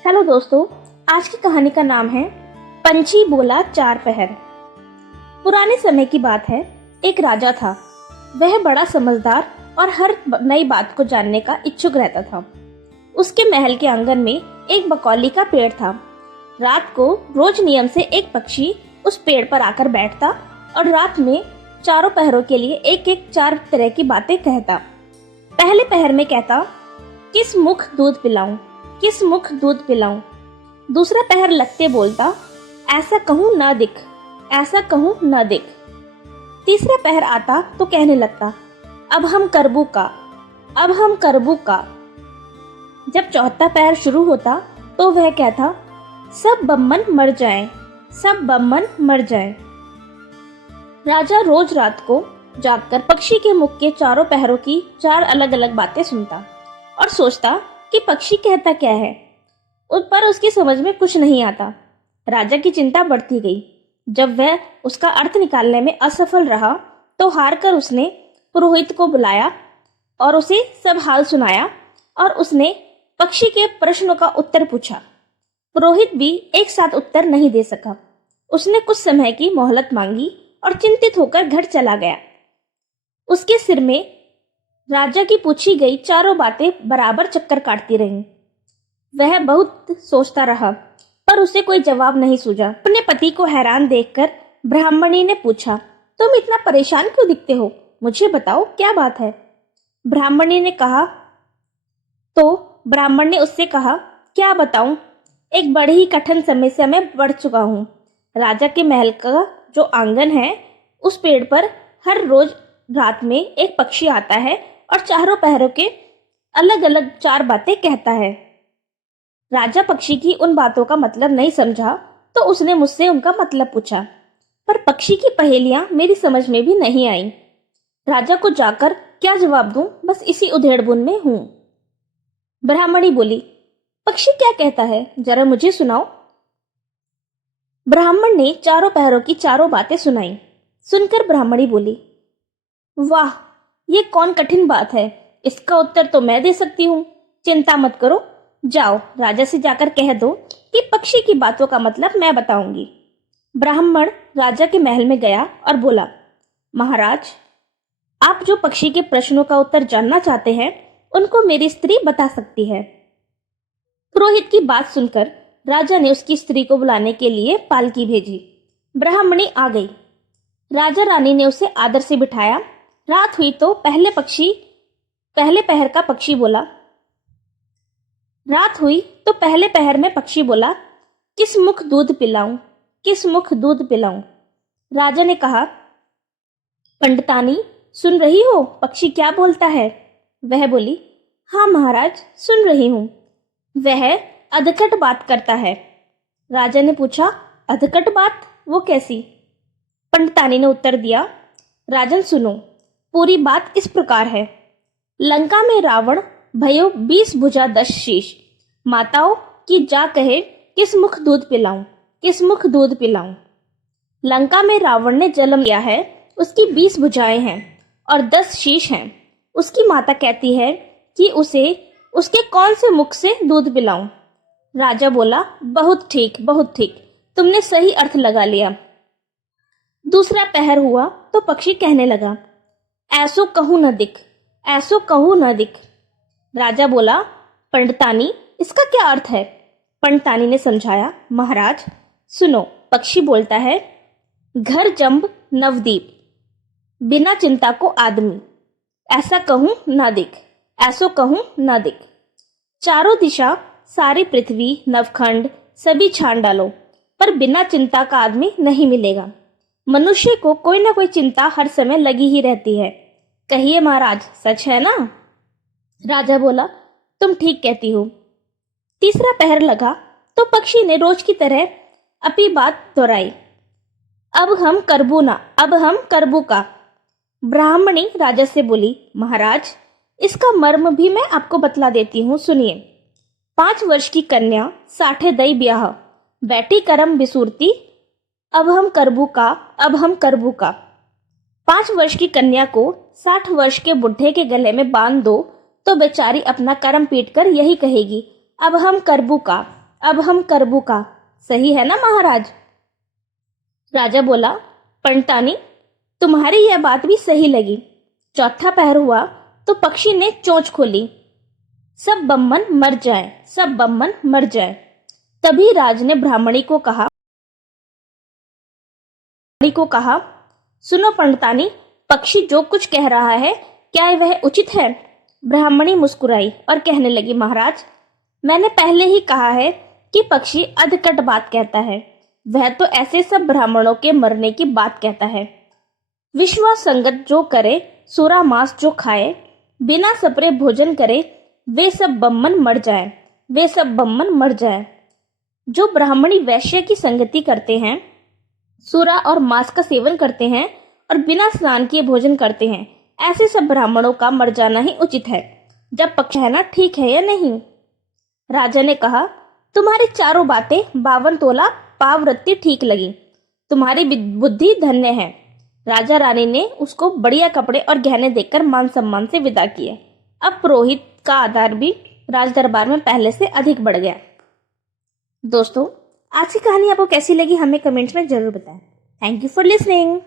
Hello दोस्तों, आज की कहानी का नाम है पंछी बोला चार पहर। पुराने समय की बात है। एक राजा था। वह बड़ा समझदार और हर नई बात को जानने का इच्छुक रहता था। उसके महल के आंगन में एक बकौली का पेड़ था। रात को रोज नियम से एक पक्षी उस पेड़ पर आकर बैठता और रात में चारों पहरों के लिए एक एक चार तरह की बातें कहता। पहले पहर में कहता, किस मुख दूध पिलाऊं, किस मुख दूध पिलाऊं। दूसरा पहर लगते बोलता, ऐसा कहूं ना दिख, ऐसा कहूं ना दिख। तीसरा पहर आता तो कहने लगता, अब हम करबू का, अब हम करबू का। जब चौथा पहर शुरू होता तो वह कहता, सब बम्मन मर जाएं, सब बम्मन मर जाएं। राजा रोज रात को जागकर पक्षी के मुख के चारों पहरों की चार अलग अलग बातें सुनता और सोचता कि पक्षी कहता क्या है। उस पर उसकी समझ में कुछ नहीं आता। राजा की चिंता बढ़ती गई। जब वह उसका अर्थ निकालने में असफल रहा तो हार कर उसने पुरोहित को बुलाया और उसे सब हाल सुनाया और उसने पक्षी के प्रश्नों का उत्तर पूछा। पुरोहित भी एक साथ उत्तर नहीं दे सका। उसने कुछ समय की मोहलत मांगी और चिंतित होकर घर चला गया। उसके सिर में राजा की पूछी गई चारों बातें बराबर चक्कर काटती रहीं। वह बहुत सोचता रहा पर उसे कोई जवाब नहीं सूझा। अपने पति को हैरान देखकर ब्राह्मणी ने पूछा, तुम इतना परेशान क्यों दिखते हो? मुझे बताओ क्या बात है? ब्राह्मणी ने कहा ब्राह्मण ने उससे कहा, क्या बताऊं, एक बड़ी ही कठिन समस्या में बढ़ चुका हूं। राजा के महल का जो आंगन है उस पेड़ पर हर रोज रात में एक पक्षी आता है और चारों पहरों के अलग अलग चार बातें कहता है। राजा पक्षी की उन बातों का मतलब नहीं समझा तो उसने मुझसे उनका मतलब पूछा, पर पक्षी की पहेलियां मेरी समझ में भी नहीं आई। राजा को जाकर क्या जवाब दूं, बस इसी उधेड़बुन में हूं। ब्राह्मणी बोली, पक्षी क्या कहता है, जरा मुझे सुनाओ। ब्राह्मण ने चारों पहरों की चारों बातें सुनाई। सुनकर ब्राह्मणी बोली, वाह, ये कौन कठिन बात है, इसका उत्तर तो मैं दे सकती हूँ। चिंता मत करो, जाओ राजा से जाकर कह दो कि पक्षी की बातों का मतलब मैं बताऊंगी। ब्राह्मण राजा के महल में गया और बोला, महाराज, आप जो पक्षी के प्रश्नों का उत्तर जानना चाहते हैं उनको मेरी स्त्री बता सकती है। पुरोहित की बात सुनकर राजा ने उसकी स्त्री को बुलाने के लिए पालकी भेजी। ब्राह्मणी आ गई। राजा रानी ने उसे आदर से बिठाया। रात हुई तो पहले पहर में पक्षी बोला, किस मुख दूध पिलाऊं, किस मुख दूध पिलाऊं। राजा ने कहा, पंडितानी सुन रही हो पक्षी क्या बोलता है? वह बोली, हाँ महाराज, सुन रही हूं। वह अधकट बात करता है। राजा ने पूछा, अधकट बात, वो कैसी? पंडितानी ने उत्तर दिया, राजन सुनो, पूरी बात इस प्रकार है। लंका में रावण भयो 20 भुजा 10 शीश, माताओं की जा कहे, किस मुख दूध पिलाऊं, किस मुख दूध पिलाऊं। लंका में रावण ने जन्म लिया है, उसकी 20 भुजाएं हैं और 10 शीश हैं। उसकी माता कहती है कि उसे उसके कौन से मुख से दूध पिलाऊं। राजा बोला, बहुत ठीक, बहुत ठीक, तुमने सही अर्थ लगा लिया। दूसरा पहर हुआ तो पक्षी कहने लगा, ऐसो कहूं न दिख, ऐसो कहूं न दिख। राजा बोला, पंडितानी इसका क्या अर्थ है? पंडितानी ने समझाया, महाराज सुनो, पक्षी बोलता है, घर जंब नवदीप, बिना चिंता को आदमी, ऐसा कहूं ना दिख, ऐसो कहूं ना दिख। चारों दिशा सारी पृथ्वी नवखंड सभी छान डालो पर बिना चिंता का आदमी नहीं मिलेगा। मनुष्य को कोई ना कोई चिंता हर समय लगी ही रहती है। कहिए महाराज, सच है ना? राजा बोला, तुम ठीक कहती हो। तीसरा पहर लगा तो पक्षी ने रोज की तरह अपनी बात दोहराई, अब हम करबू ना, अब हम करबू का। ब्राह्मणी राजा से बोली, महाराज इसका मर्म भी मैं आपको बतला देती हूँ, सुनिए। 5 वर्ष की कन्या साठे दई ब्याह, बैठी करम बिसूरती, अब हम करबू का, अब हम करबू का। 5 वर्ष की कन्या को 60 वर्ष के बुढ़े के गले में बांध दो तो बेचारी अपना कर्म पीट कर यही कहेगी, अब हम करबू का, अब हम करबू का, सही है ना महाराज? राजा बोला, पंडतानी, तुम्हारी यह बात भी सही लगी। चौथा पहर हुआ तो पक्षी ने चोंच खोली, सब बम्मन मर जाए, सब बम्मन मर जाए। तभी राज ने ब्राह्मणी को कहा, सुनो पंडतानी, पक्षी जो कुछ कह रहा है क्या वह उचित है? ब्राह्मणी मुस्कुराई और कहने लगी, महाराज, मैंने पहले ही कहा है कि पक्षी अधकट बात कहता है। वह तो ऐसे सब ब्राह्मणों के मरने की बात कहता है। विश्वास संगत जो करे, सूरा मांस जो खाए, बिना सपरे भोजन करे, वे सब बम्मन मर जाए, वे सब बम्मन मर जाए। जो ब्राह्मणी वैश्य की संगति करते हैं, सूरा और मांस का सेवन करते हैं और बिना स्नान किए भोजन करते हैं, ऐसे सब ब्राह्मणों का मर जाना ही उचित है। जब पक्ष है ना, ठीक है या नहीं? राजा ने कहा, तुम्हारी चारों बातें 52 तोला पाववृत्ति ठीक लगी, तुम्हारी बुद्धि धन्य है। राजा रानी ने उसको बढ़िया कपड़े और गहने देकर मान सम्मान से विदा किए। अब पुरोहित का आदर भी राज दरबार में पहले से अधिक बढ़ गया। दोस्तों, आज की कहानी आपको कैसी लगी हमें कमेंट्स में जरूर बताएं। Thank you for listening.